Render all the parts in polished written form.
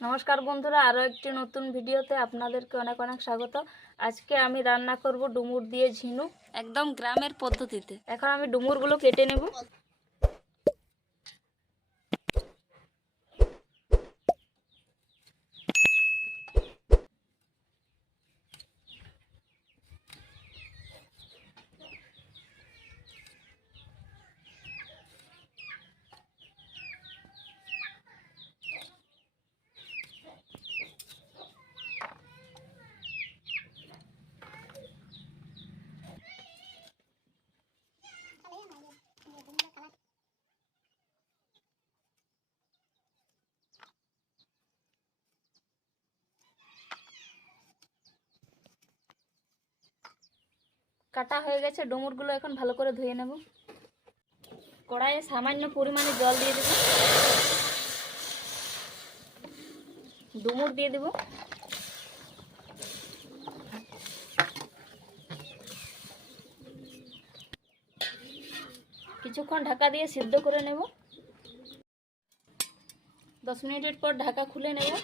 নমস্কার বন্ধুরা, আরও একটি নতুন ভিডিওতে আপনাদেরকে অনেক অনেক স্বাগত। আজকে আমি রান্না করব ডুমুর দিয়ে ঝিনুক, একদম গ্রামের পদ্ধতিতে। এখন আমি ডুমুরগুলো কেটে নেব। কাটা হয়ে গেছে ডুমুরগুলো, এখন ভালো করে ধুয়ে নেব। কড়াইয়ে সামান্য পরিমাণে জল দিয়ে দেব, ডুমুর দিয়ে দেব, কিছুক্ষণ ঢাকা দিয়ে সিদ্ধ করে নেব। 10 মিনিটের পর ঢাকা খুলে নেব।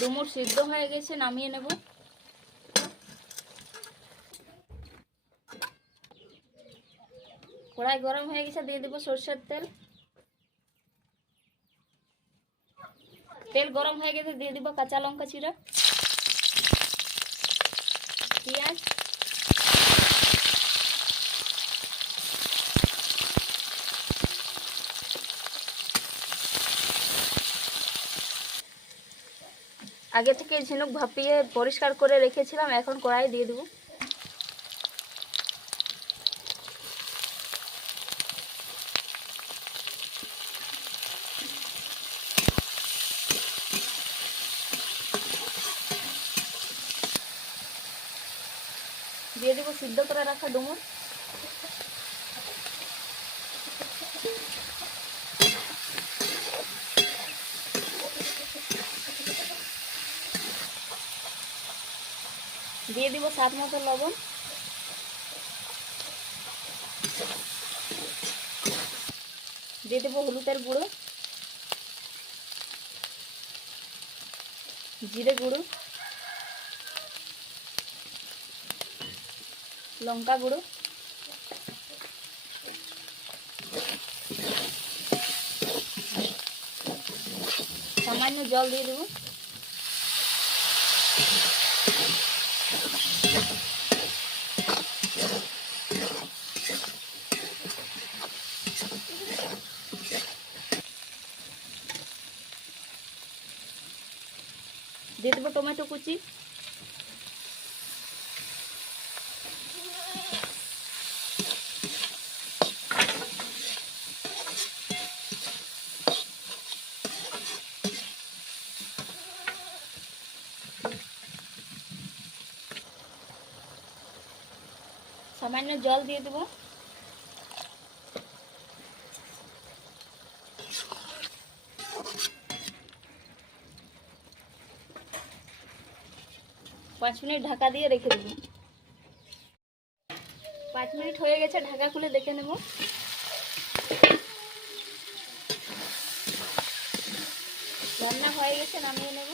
ডুমুর সিদ্ধ হয়ে গেছে, নামিয়ে নেব। কড়াই গরম হয়ে গেছে, দিয়ে দেব সরষের তেল। তেল গরম হয়ে গেছে, দিয়ে দিব কাঁচা লঙ্কা চিরা, পেঁয়াজ, আগে থেকে ঝিনুক ভাপিয়ে পরিষ্কার করে রেখেছিলাম, এখন কড়াই দিয়ে দেব। দিয়ে দেব সিদ্ধ করে রাখা ডুমুর। দিয়ে দিব স্বাদ মতো লবণ, দিয়ে দেব হলুদের গুঁড়ো, জিরে গুঁড়ো, লঙ্কা গুঁড়ো, সামান্য জল দিয়ে দেব। দিয়ে দেবো টমেটো কুচি, সামান্য জল দিয়ে দেব। পাঁচ মিনিট ঢাকা দিয়ে রেখে দেব। 5 মিনিট হয়ে গেছে, ঢাকা খুলে দেখে নেব। রান্না হয়ে গেছে, নামিয়ে নেব।